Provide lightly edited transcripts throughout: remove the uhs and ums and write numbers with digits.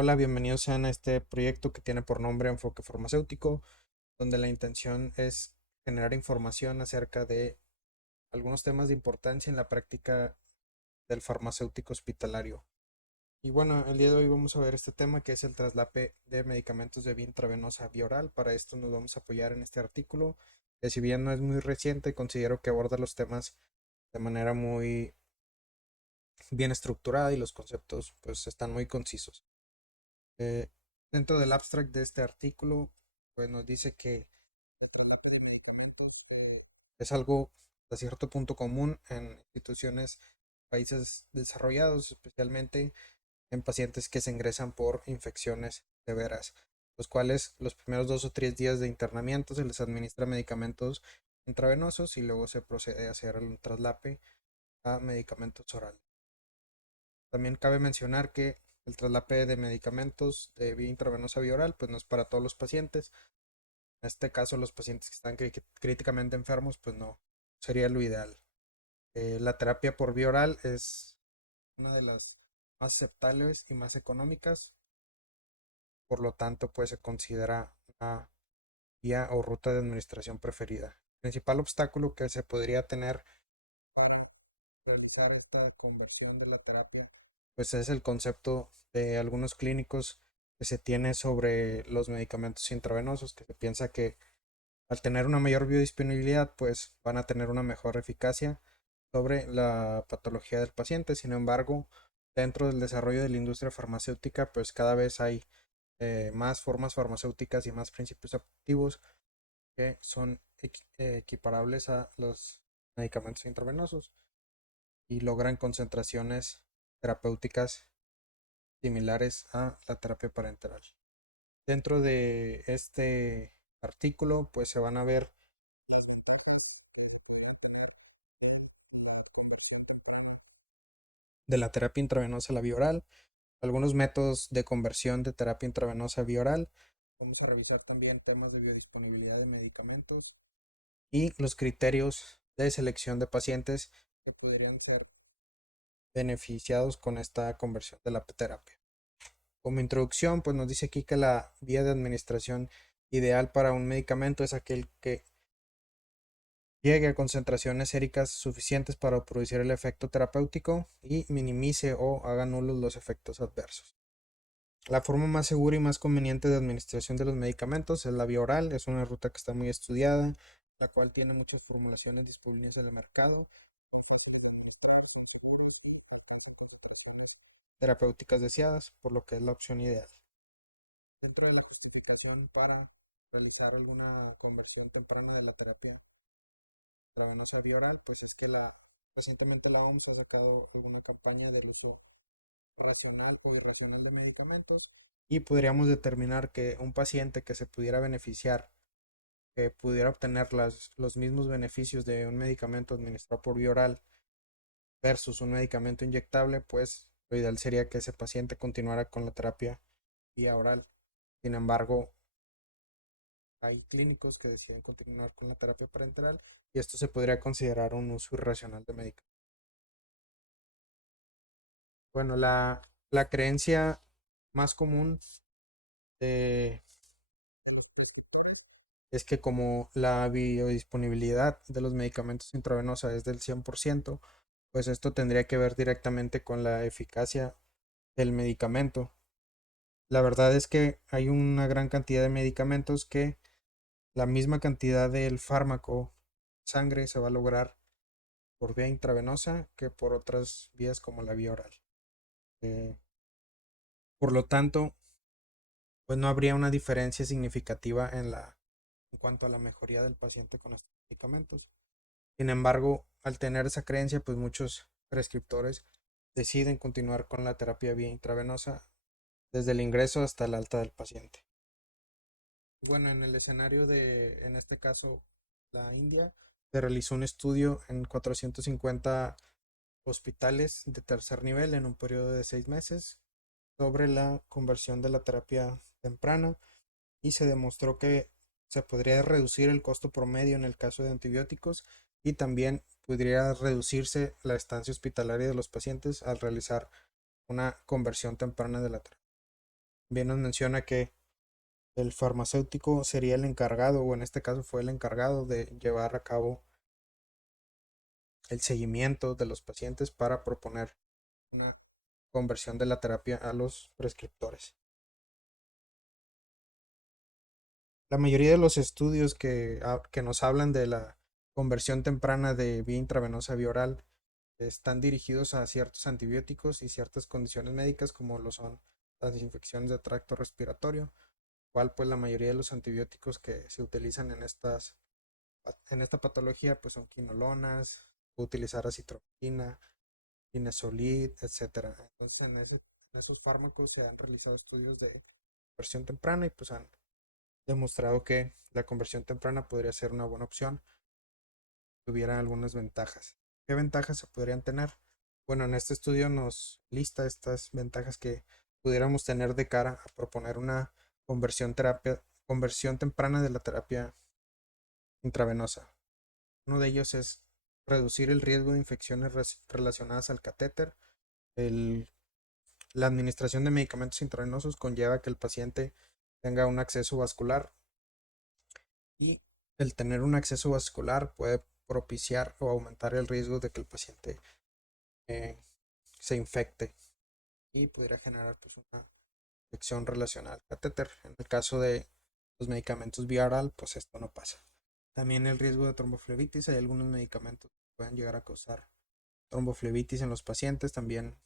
Hola, bienvenidos sean a este proyecto que tiene por nombre Enfoque Farmacéutico, donde la intención es generar información acerca de algunos temas de importancia en la práctica del farmacéutico hospitalario. Y bueno, el día de hoy vamos a ver este tema que es el traslape de medicamentos de vía intravenosa a vía oral. Para esto nos vamos a apoyar en este artículo, que si bien no es muy reciente, considero que aborda los temas de manera muy bien estructurada y los conceptos pues están muy concisos. Eh, Dentro del abstract de este artículo, pues nos dice que el traslado de medicamentos es algo a cierto punto común en instituciones, países desarrollados, especialmente en pacientes que se ingresan por infecciones severas, los cuales los primeros 2 o 3 días de internamiento se les administra medicamentos intravenosos y luego se procede a hacer el traslape a medicamentos orales. También cabe mencionar que el traslape de medicamentos de vía intravenosa vía oral, pues no es para todos los pacientes. En este caso, los pacientes que están críticamente enfermos, pues no sería lo ideal. La terapia por vía oral es una de las más aceptables y más económicas, por lo tanto, pues se considera una vía o ruta de administración preferida. El principal obstáculo que se podría tener para realizar esta conversión de la terapia, pues es el concepto de algunos clínicos que se tiene sobre los medicamentos intravenosos, que se piensa que al tener una mayor biodisponibilidad, pues van a tener una mejor eficacia sobre la patología del paciente. Sin embargo, dentro del desarrollo de la industria farmacéutica, pues cada vez hay más formas farmacéuticas y más principios activos que son equiparables a los medicamentos intravenosos y logran concentraciones terapéuticas similares a la terapia parenteral. Dentro de este artículo, pues se van a ver de la terapia intravenosa a la vía oral, algunos métodos de conversión de terapia intravenosa a vía oral. Vamos a revisar también temas de biodisponibilidad de medicamentos y los criterios de selección de pacientes que podrían ser beneficiados con esta conversión de la terapia. Como introducción, pues nos dice aquí que la vía de administración ideal para un medicamento es aquel que llegue a concentraciones séricas suficientes para producir el efecto terapéutico y minimice o haga nulos los efectos adversos. La forma más segura y más conveniente de administración de los medicamentos es la vía oral. Es una ruta que está muy estudiada, la cual tiene muchas formulaciones disponibles en el mercado, terapéuticas deseadas, por lo que es la opción ideal. Dentro de la justificación para realizar alguna conversión temprana de la terapia intravenosa vía oral, pues es que recientemente la OMS ha sacado alguna campaña del uso racional o irracional de medicamentos y podríamos determinar que un paciente que se pudiera beneficiar, que pudiera obtener los mismos beneficios de un medicamento administrado por vía oral versus un medicamento inyectable, pues lo ideal sería que ese paciente continuara con la terapia vía oral. Sin embargo, hay clínicos que deciden continuar con la terapia parenteral y esto se podría considerar un uso irracional de medicamentos. Bueno, la creencia más común de es que como la biodisponibilidad de los medicamentos intravenosa es del 100%, pues esto tendría que ver directamente con la eficacia del medicamento. La verdad es que hay una gran cantidad de medicamentos que la misma cantidad del fármaco sangre se va a lograr por vía intravenosa que por otras vías como la vía oral. Eh, por lo tanto, pues no habría una diferencia significativa en cuanto a la mejoría del paciente con estos medicamentos. Sin embargo, al tener esa creencia, pues muchos prescriptores deciden continuar con la terapia vía intravenosa desde el ingreso hasta el alta del paciente. Bueno, en el escenario en este caso, la India, se realizó un estudio en 450 hospitales de tercer nivel en un periodo de 6 meses sobre la conversión de la terapia temprana y se demostró que se podría reducir el costo promedio en el caso de antibióticos y también podría reducirse la estancia hospitalaria de los pacientes al realizar una conversión temprana de la terapia. Bien nos menciona que el farmacéutico sería el encargado, o en este caso fue el encargado de llevar a cabo el seguimiento de los pacientes para proponer una conversión de la terapia a los prescriptores. La mayoría de los estudios que nos hablan de la conversión temprana de vía intravenosa a vía oral están dirigidos a ciertos antibióticos y ciertas condiciones médicas como lo son las infecciones de tracto respiratorio, cual pues la mayoría de los antibióticos que se utilizan en esta patología pues son quinolonas, utilizar acitromicina, Inesolid, etcétera. Entonces en esos fármacos se han realizado estudios de conversión temprana y pues han demostrado que la conversión temprana podría ser una buena opción, tuviera algunas ventajas. ¿Qué ventajas se podrían tener? Bueno, en este estudio nos lista estas ventajas que pudiéramos tener de cara a proponer una conversión temprana de la terapia intravenosa. Uno de ellos es reducir el riesgo de infecciones relacionadas al catéter. El La administración de medicamentos intravenosos conlleva que el paciente tenga un acceso vascular y el tener un acceso vascular puede propiciar o aumentar el riesgo de que el paciente eh, se infecte y pudiera generar pues, una infección relacionada al catéter. En el caso de los medicamentos vía oral, pues esto no pasa. También el riesgo de tromboflebitis, hay algunos medicamentos que pueden llegar a causar tromboflebitis en los pacientes, también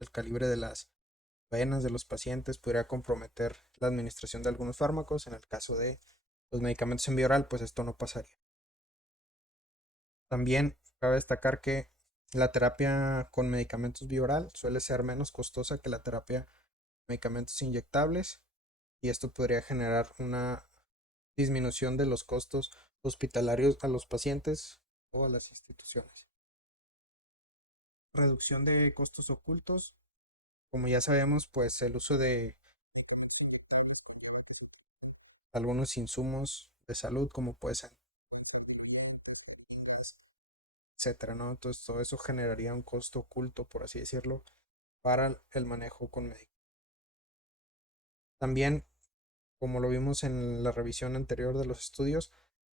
el calibre de las venas de los pacientes podría comprometer la administración de algunos fármacos. En el caso de los medicamentos en vía oral, pues esto no pasaría. También cabe destacar que la terapia con medicamentos vía oral suele ser menos costosa que la terapia con medicamentos inyectables y esto podría generar una disminución de los costos hospitalarios a los pacientes o a las instituciones. Reducción de costos ocultos. Como ya sabemos, pues el uso de algunos insumos de salud, como puede ser, etcétera, ¿no? Entonces todo eso generaría un costo oculto, por así decirlo, para el manejo con médicos. También, como lo vimos en la revisión anterior de los estudios,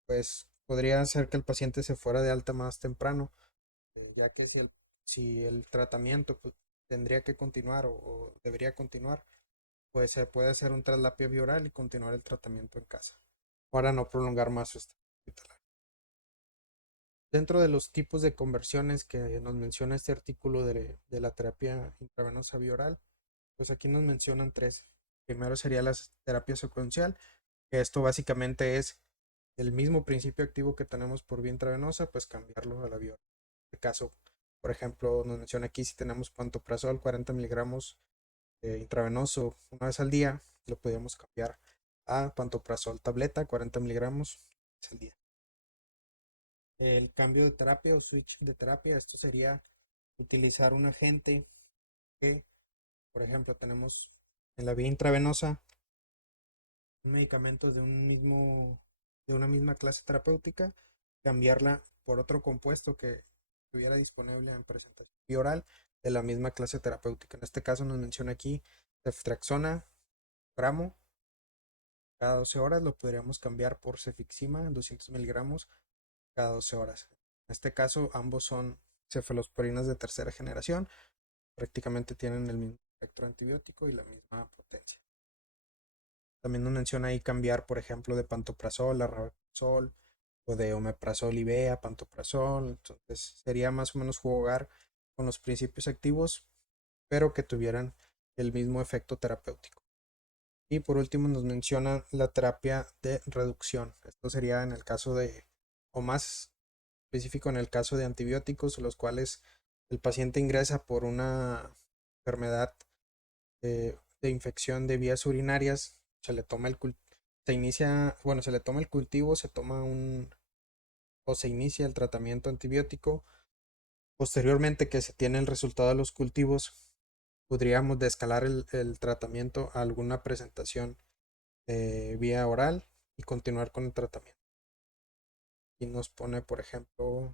pues podría hacer que el paciente se fuera de alta más temprano, ya que si el tratamiento pues, tendría que continuar o debería continuar, pues se puede hacer un traslapio bioral y continuar el tratamiento en casa, para no prolongar más su estado hospitalario. Dentro de los tipos de conversiones que nos menciona este artículo de la terapia intravenosa bioral, pues aquí nos mencionan tres. Primero sería la terapia secuencial, que esto básicamente es el mismo principio activo que tenemos por vía intravenosa, pues cambiarlo a la vía oral. En este caso, por ejemplo, nos menciona aquí si tenemos pantoprazol 40 miligramos intravenoso una vez al día, lo podríamos cambiar a pantoprazol tableta 40 miligramos al día. El cambio de terapia o switch de terapia, esto sería utilizar un agente que, por ejemplo, tenemos en la vía intravenosa un medicamento de una misma clase terapéutica, cambiarla por otro compuesto que estuviera disponible en presentación vía oral de la misma clase terapéutica. En este caso nos menciona aquí ceftriaxona gramo cada 12 horas, lo podríamos cambiar por cefixima 200 miligramos cada 12 horas. En este caso, ambos son cefalosporinas de tercera generación, prácticamente tienen el mismo espectro antibiótico y la misma potencia. También nos menciona ahí cambiar, por ejemplo, de pantoprazol a rabeprazol o de omeprazol IV a pantoprazol. Entonces sería más o menos jugar con los principios activos, pero que tuvieran el mismo efecto terapéutico. Y por último nos menciona la terapia de reducción. Esto sería en el caso o más específico en el caso de antibióticos, los cuales el paciente ingresa por una enfermedad de infección de vías urinarias, se le toma se inicia, bueno, se le toma el cultivo, o se inicia el tratamiento antibiótico. Posteriormente que se tiene el resultado de los cultivos, podríamos descalar el tratamiento a alguna presentación vía oral y continuar con el tratamiento. Y nos pone, por ejemplo,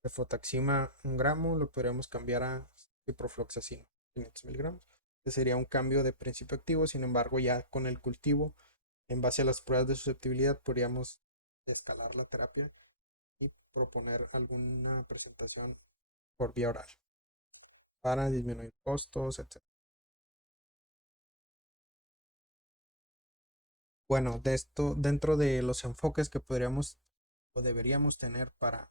cefotaxima 1 gramo, lo podríamos cambiar a ciprofloxacino 500 miligramos. que sería un cambio de principio activo. Sin embargo, ya con el cultivo, en base a las pruebas de susceptibilidad, podríamos escalar la terapia y proponer alguna presentación por vía oral para disminuir costos, etc. Bueno, de esto, dentro de los enfoques que podríamos o deberíamos tener para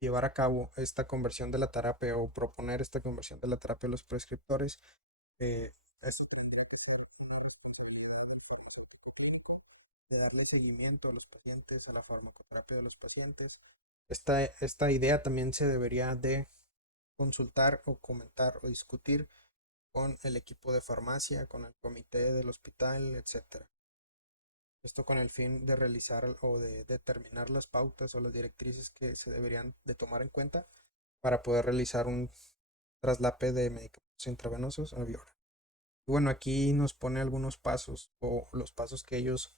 llevar a cabo esta conversión de la terapia o proponer esta conversión de la terapia a los prescriptores, eh, es de darle seguimiento a los pacientes, a la farmacoterapia de los pacientes. Esta idea también se debería de consultar o comentar o discutir con el equipo de farmacia, con el comité del hospital, etcétera. Esto con el fin de realizar o de determinar las pautas o las directrices que se deberían de tomar en cuenta para poder realizar un traslape de medicamentos intravenosos a vía oral. Y bueno, aquí nos pone algunos pasos o los pasos que ellos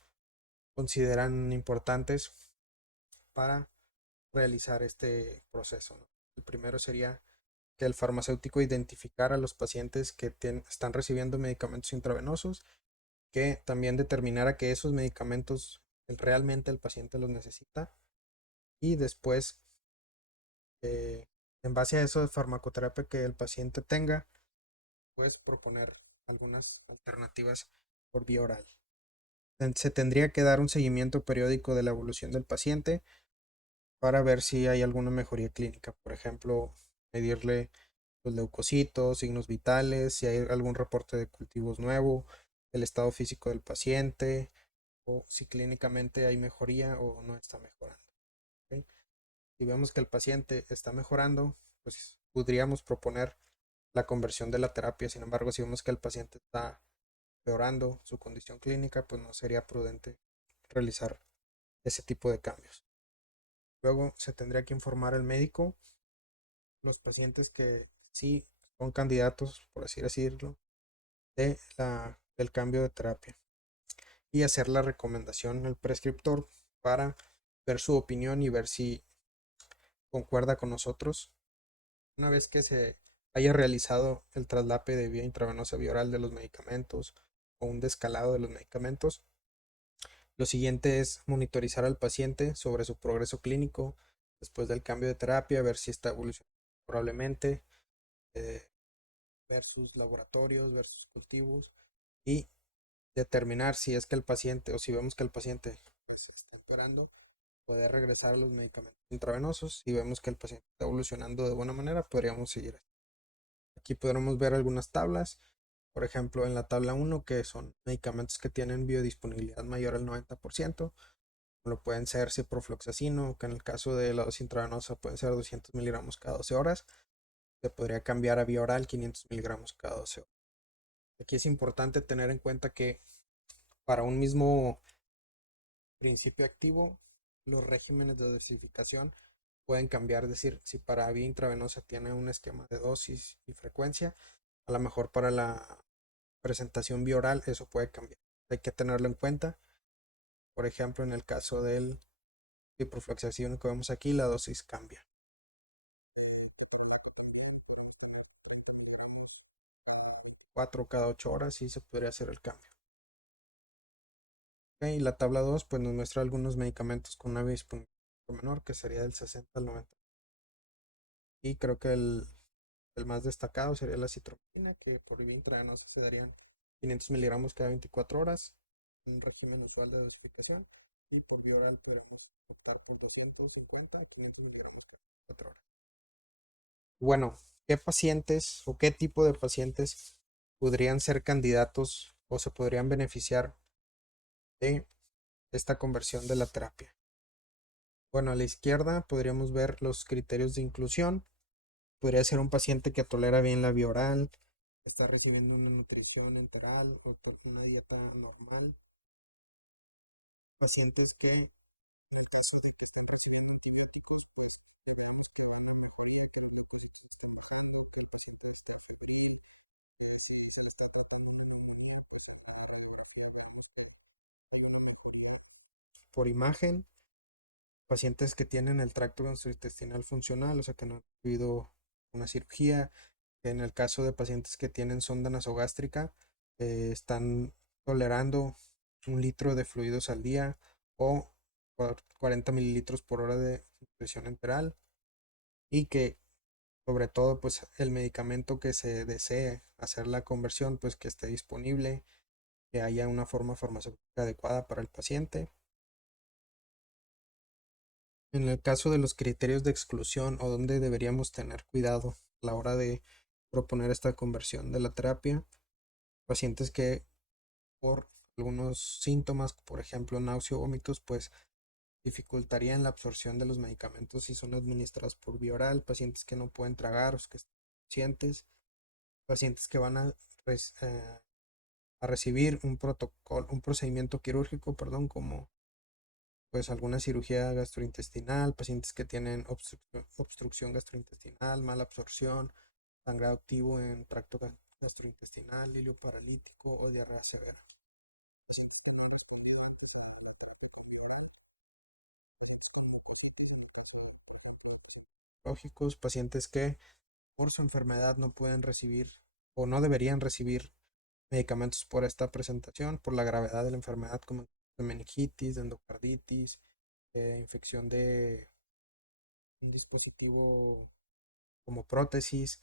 consideran importantes para realizar este proceso, ¿no? El primero sería que el farmacéutico identificara a los pacientes que están recibiendo medicamentos intravenosos, que también determinara que esos medicamentos realmente el paciente los necesita y después, eh, en base a eso de farmacoterapia que el paciente tenga, pues proponer algunas alternativas por vía oral. Se tendría que dar un seguimiento periódico de la evolución del paciente para ver si hay alguna mejoría clínica. Por ejemplo, medirle los leucocitos, signos vitales, si hay algún reporte de cultivos nuevo, el estado físico del paciente o si clínicamente hay mejoría o no está mejorando. ¿Ok? Si vemos que el paciente está mejorando, pues podríamos proponer la conversión de la terapia. Sin embargo, si vemos que el paciente está empeorando su condición clínica, pues no sería prudente realizar ese tipo de cambios. Luego se tendría que informar al médico los pacientes que sí son candidatos, por así decirlo, del cambio de terapia y hacer la recomendación al prescriptor para ver su opinión y ver si concuerda con nosotros. Una vez que se haya realizado el traslape de vía intravenosa vía oral de los medicamentos o un descalado de los medicamentos, lo siguiente es monitorizar al paciente sobre su progreso clínico después del cambio de terapia, ver si está evolucionando probablemente, eh, ver sus laboratorios, ver sus cultivos y determinar si es que el paciente o si vemos que el paciente pues, está empeorando, poder regresar a los medicamentos intravenosos. Si vemos que el paciente está evolucionando de buena manera, podríamos seguir. Aquí podremos ver algunas tablas. Por ejemplo, en la tabla 1, que son medicamentos que tienen biodisponibilidad mayor al 90%, lo pueden ser ciprofloxacino, que en el caso de la dosis intravenosa pueden ser 200 miligramos cada 12 horas. Se podría cambiar a vía oral 500 miligramos cada 12 horas. Aquí es importante tener en cuenta que para un mismo principio activo, los regímenes de dosificación pueden cambiar. Es decir, si para vía intravenosa tiene un esquema de dosis y frecuencia, a lo mejor para la presentación vía oral eso puede cambiar. Hay que tenerlo en cuenta. Por ejemplo, en el caso del ciprofloxacino que vemos aquí, la dosis cambia. 4 cada 8 horas sí se podría hacer el cambio. Okay, y la tabla 2 pues nos muestra algunos medicamentos con una disponibilidad menor, que sería del 60 al 90. Y creo que el más destacado sería la citromicina, que por vía intravenosa se darían 500 miligramos cada 24 horas, un régimen usual de dosificación, y por vía oral podemos optar por 250 a 500 miligramos cada 24 horas. Bueno, ¿qué pacientes o qué tipo de pacientes podrían ser candidatos o se podrían beneficiar de esta conversión de la terapia? Bueno, a la izquierda podríamos ver los criterios de inclusión. Podría ser un paciente que tolera bien la vía oral, está recibiendo una nutrición enteral o una dieta normal. Pacientes que, en el caso de que están recibiendo antibióticos, pues digamos que van a mejoría, que la cosa está trabajando, que el paciente está haciendo bien. Si se está tratando de neumonía, pues la radiografía vemos que tiene una mejoría por imagen. Pacientes que tienen el tracto gastrointestinal funcional, o sea que no han recibido una cirugía, En el caso de pacientes que tienen sonda nasogástrica, están tolerando 1 litro de fluidos al día o 40 mililitros por hora de presión enteral, y que sobre todo pues el medicamento que se desee hacer la conversión pues que esté disponible, que haya una forma farmacéutica adecuada para el paciente. En el caso de los criterios de exclusión o donde deberíamos tener cuidado a la hora de proponer esta conversión de la terapia, pacientes que por algunos síntomas, por ejemplo náusea o vómitos, pues dificultarían la absorción de los medicamentos si son administrados por vía oral, pacientes que no pueden tragar o que están conscientes, pacientes que van a recibir un protocolo, un procedimiento quirúrgico, perdón, como pues alguna cirugía gastrointestinal, pacientes que tienen obstrucción gastrointestinal, mala absorción, sangrado activo en tracto gastrointestinal, hilio paralítico o diarrea severa. Lógicos, pacientes que por su enfermedad no pueden recibir o no deberían recibir medicamentos por esta presentación, por la gravedad de la enfermedad, como de meningitis, de endocarditis, infección de un dispositivo como prótesis,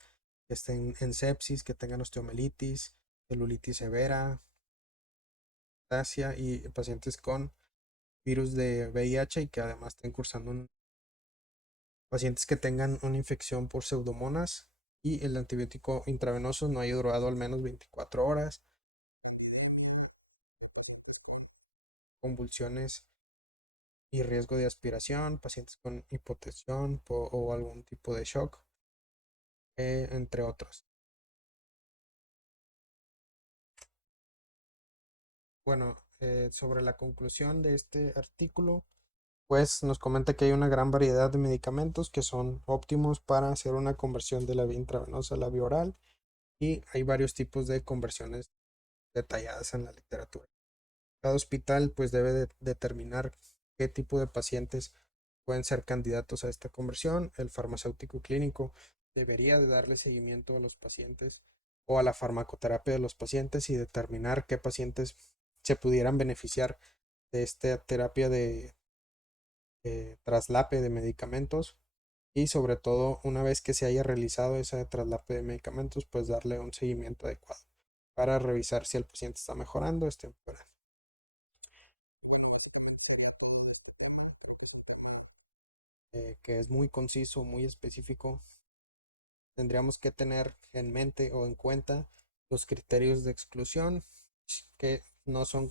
que estén en sepsis, que tengan osteomelitis, celulitis severa, asia y pacientes con virus de VIH y que además estén cursando pacientes que tengan una infección por pseudomonas y el antibiótico intravenoso no haya durado al menos 24 horas, convulsiones y riesgo de aspiración, pacientes con hipotensión o algún tipo de shock, entre otros. Bueno, sobre la conclusión de este artículo, pues nos comenta que hay una gran variedad de medicamentos que son óptimos para hacer una conversión de la vía intravenosa a la vía oral, y hay varios tipos de conversiones detalladas en la literatura. Cada hospital pues debe determinar qué tipo de pacientes pueden ser candidatos a esta conversión. El farmacéutico clínico debería de darle seguimiento a los pacientes o a la farmacoterapia de los pacientes y determinar qué pacientes se pudieran beneficiar de esta terapia de traslape de medicamentos, y sobre todo una vez que se haya realizado ese traslape de medicamentos pues darle un seguimiento adecuado para revisar si el paciente está mejorando o está empeorando. Bueno, básicamente sería todo de este tema. Creo que es un tema que es muy conciso, muy específico. Tendríamos que tener en mente o en cuenta los criterios de exclusión que no son,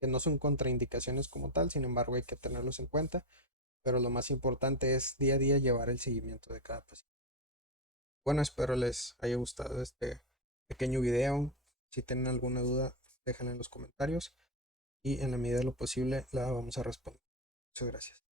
que no son contraindicaciones como tal, sin embargo hay que tenerlos en cuenta, pero lo más importante es día a día llevar el seguimiento de cada paciente. Bueno, espero les haya gustado este pequeño video. Si tienen alguna duda, déjenla en los comentarios y en la medida de lo posible la vamos a responder. Muchas gracias.